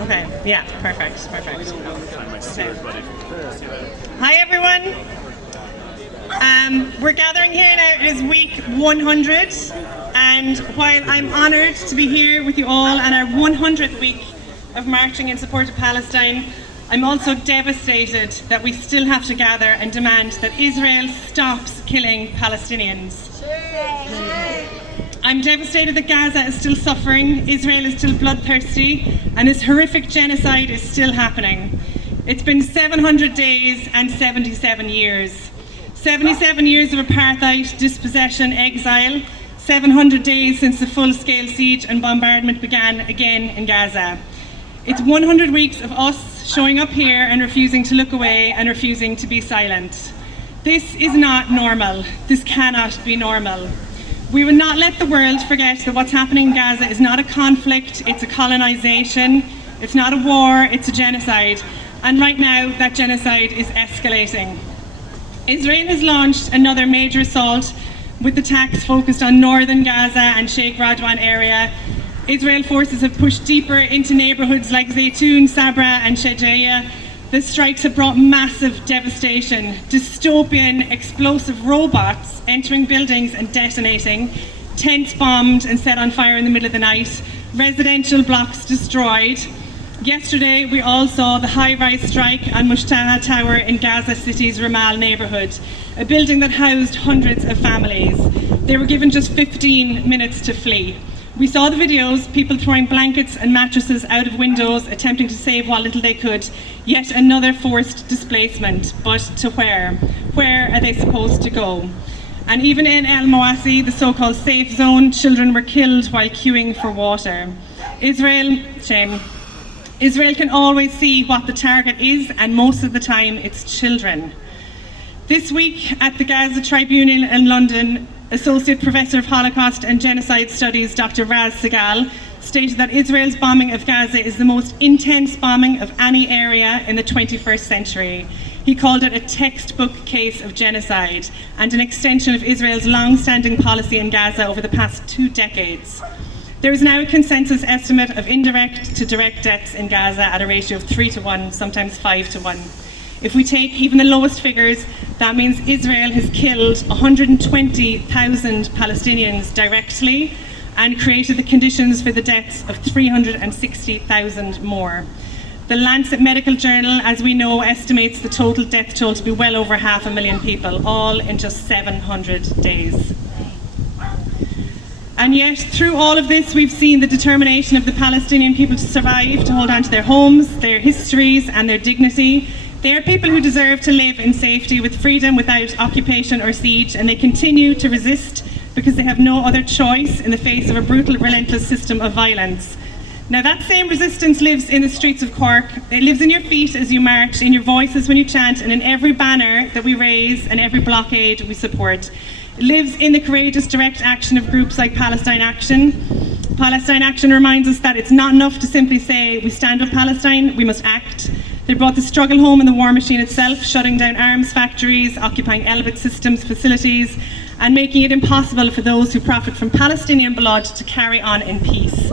Okay, yeah, perfect. Okay. Hi everyone. We're gathering here now. It is week 100, and while I'm honoured to be here with you all on our 100th week of marching in support of Palestine, I'm also devastated that we still have to gather and demand that Israel stops killing Palestinians. I'm devastated that Gaza is still suffering, Israel is still bloodthirsty, and this horrific genocide is still happening. It's been 700 days and 77 years. 77 years of apartheid, dispossession, exile, 700 days since the full-scale siege and bombardment began again in Gaza. It's 100 weeks of us showing up here and refusing to look away and refusing to be silent. This is not normal. This cannot be normal. We will not let the world forget that what's happening in Gaza is not a conflict, it's a colonization, it's not a war, it's a genocide. And right now, that genocide is escalating. Israel has launched another major assault with attacks focused on northern Gaza and Sheikh Radwan area. Israel forces have pushed deeper into neighbourhoods like Zaytun, Sabra and Shejaiya. The strikes have brought massive devastation, dystopian explosive robots entering buildings and detonating, tents bombed and set on fire in the middle of the night, residential blocks destroyed. Yesterday, we all saw the high-rise strike on Mushtaha Tower in Gaza City's Ramal neighbourhood, a building that housed hundreds of families. They were given just 15 minutes to flee. We saw the videos, people throwing blankets and mattresses out of windows, attempting to save what little they could. Yet another forced displacement, but to where? Where are they supposed to go? And even in El Mawasi, the so-called safe zone, children were killed while queuing for water. Israel can always see what the target is, and most of the time it's children. This week at the Gaza Tribunal in London, Associate Professor of Holocaust and Genocide Studies Dr. Raz Segal stated that Israel's bombing of Gaza is the most intense bombing of any area in the 21st century. He called it a textbook case of genocide and an extension of Israel's long-standing policy in Gaza over the past 2 decades. There is now a consensus estimate of indirect to direct deaths in Gaza at a ratio of 3 to 1, sometimes 5 to 1. If we take even the lowest figures, that means Israel has killed 120,000 Palestinians directly and created the conditions for the deaths of 360,000 more. The Lancet Medical Journal, as we know, estimates the total death toll to be well over 500,000 people, all in just 700 days. And yet, through all of this, we've seen the determination of the Palestinian people to survive, to hold on to their homes, their histories and their dignity. They are people who deserve to live in safety with freedom without occupation or siege, and they continue to resist because they have no other choice in the face of a brutal, relentless system of violence. Now that same resistance lives in the streets of Cork. It lives in your feet as you march, in your voices when you chant, and in every banner that we raise and every blockade we support. It lives in the courageous direct action of groups like Palestine Action. Palestine Action reminds us that it's not enough to simply say we stand with Palestine, we must act. They brought the struggle home in the war machine itself, shutting down arms factories, occupying Elbit Systems facilities, and making it impossible for those who profit from Palestinian blood to carry on in peace.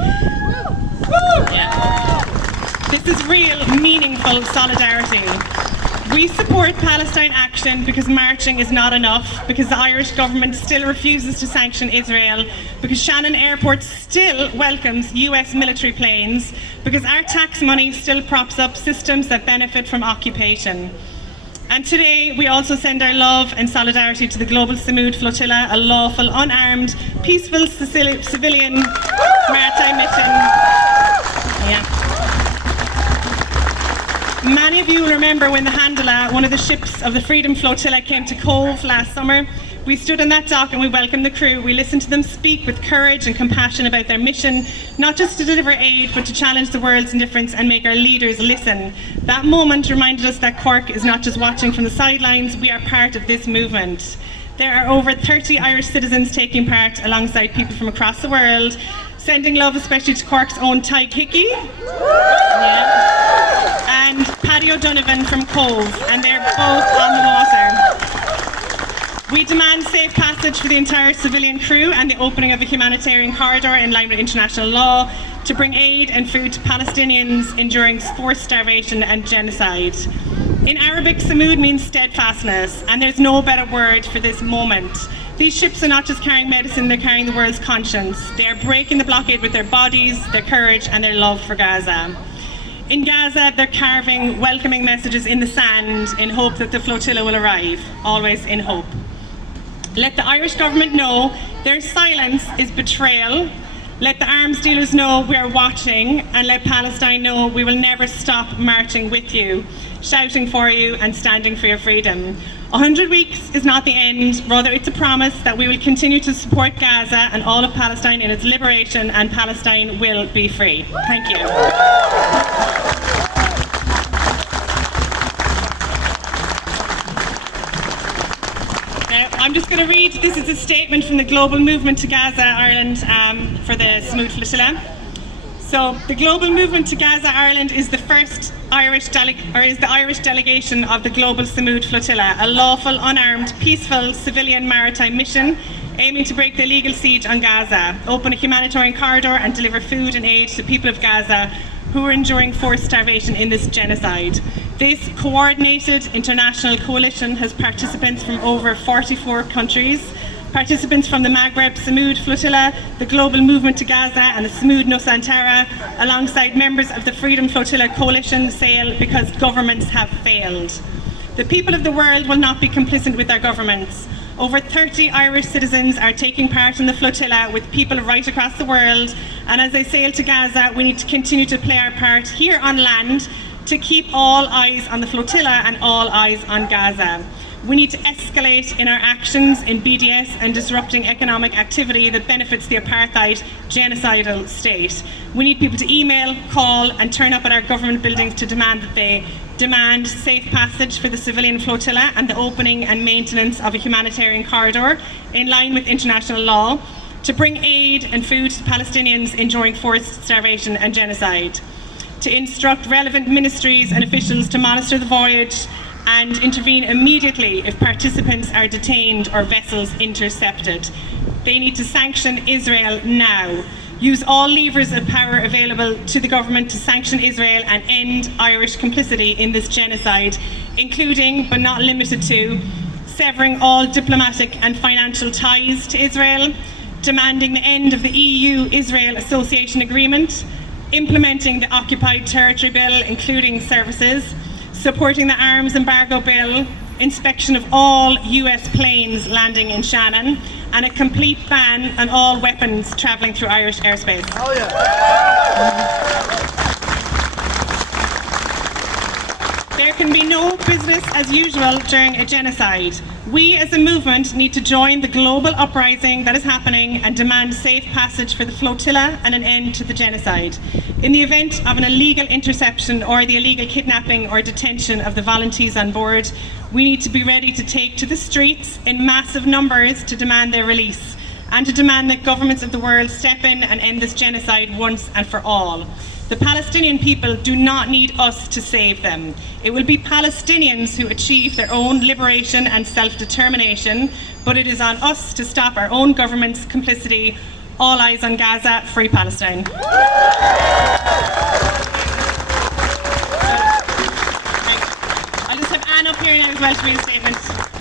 Yeah. This is real, meaningful solidarity. We support Palestine Action because marching is not enough, because the Irish government still refuses to sanction Israel, because Shannon Airport still welcomes US military planes, because our tax money still props up systems that benefit from occupation. And today we also send our love and solidarity to the Global Samud Flotilla, a lawful, unarmed, peaceful civilian maritime mission. Yeah. Many of you will remember when the Handela, one of the ships of the Freedom Flotilla, came to Cove last summer. We stood on that dock and we welcomed the crew. We listened to them speak with courage and compassion about their mission, not just to deliver aid, but to challenge the world's indifference and make our leaders listen. That moment reminded us that Cork is not just watching from the sidelines, we are part of this movement. There are over 30 Irish citizens taking part alongside people from across the world, sending love especially to Cork's own Tyke Hickey. Yeah. And Paddy O'Donovan from Cove, and they're both on the water. We demand safe passage for the entire civilian crew and the opening of a humanitarian corridor in line with international law to bring aid and food to Palestinians enduring forced starvation and genocide. In Arabic, Samud means steadfastness, and there's no better word for this moment. These ships are not just carrying medicine, they're carrying the world's conscience. They are breaking the blockade with their bodies, their courage, and their love for Gaza. In Gaza, they're carving welcoming messages in the sand in hope that the flotilla will arrive, always in hope. Let the Irish government know their silence is betrayal. Let the arms dealers know we are watching, and let Palestine know we will never stop marching with you, shouting for you and standing for your freedom. 100 weeks is not the end, rather it's a promise that we will continue to support Gaza and all of Palestine in its liberation, and Palestine will be free. Thank you. I'm just going to read, this is a statement from the Global Movement to Gaza, Ireland, for the Samud Flotilla. So, the Global Movement to Gaza, Ireland is the first Irish delegation of the Global Samud Flotilla, a lawful, unarmed, peaceful, civilian maritime mission aiming to break the illegal siege on Gaza, open a humanitarian corridor and deliver food and aid to the people of Gaza who are enduring forced starvation in this genocide. This coordinated international coalition has participants from over 44 countries, participants from the Maghreb Samud Flotilla, the Global Movement to Gaza and the Samud Nusantara, alongside members of the Freedom Flotilla Coalition sail because governments have failed. The people of the world will not be complicit with their governments. Over 30 Irish citizens are taking part in the flotilla with people right across the world, and as they sail to Gaza, we need to continue to play our part here on land to keep all eyes on the flotilla and all eyes on Gaza. We need to escalate in our actions in BDS and disrupting economic activity that benefits the apartheid genocidal state. We need people to email, call and turn up at our government buildings to demand that they demand safe passage for the civilian flotilla and the opening and maintenance of a humanitarian corridor in line with international law to bring aid and food to Palestinians enduring forced starvation and genocide. To instruct relevant ministries and officials to monitor the voyage and intervene immediately if participants are detained or vessels intercepted. They need to sanction Israel now. Use all levers of power available to the government to sanction Israel and end Irish complicity in this genocide, including, but not limited to, severing all diplomatic and financial ties to Israel, demanding the end of the EU-Israel Association Agreement, implementing the Occupied Territory Bill, including services, supporting the Arms Embargo Bill, inspection of all US planes landing in Shannon, and a complete ban on all weapons travelling through Irish airspace. Oh yeah. There can be no business as usual during a genocide. We as a movement need to join the global uprising that is happening and demand safe passage for the flotilla and an end to the genocide. In the event of an illegal interception or the illegal kidnapping or detention of the volunteers on board, we need to be ready to take to the streets in massive numbers to demand their release and to demand that governments of the world step in and end this genocide once and for all. The Palestinian people do not need us to save them. It will be Palestinians who achieve their own liberation and self-determination, but it is on us to stop our own government's complicity. All eyes on Gaza, free Palestine. I'll just have Anne up here now as well to read a statement.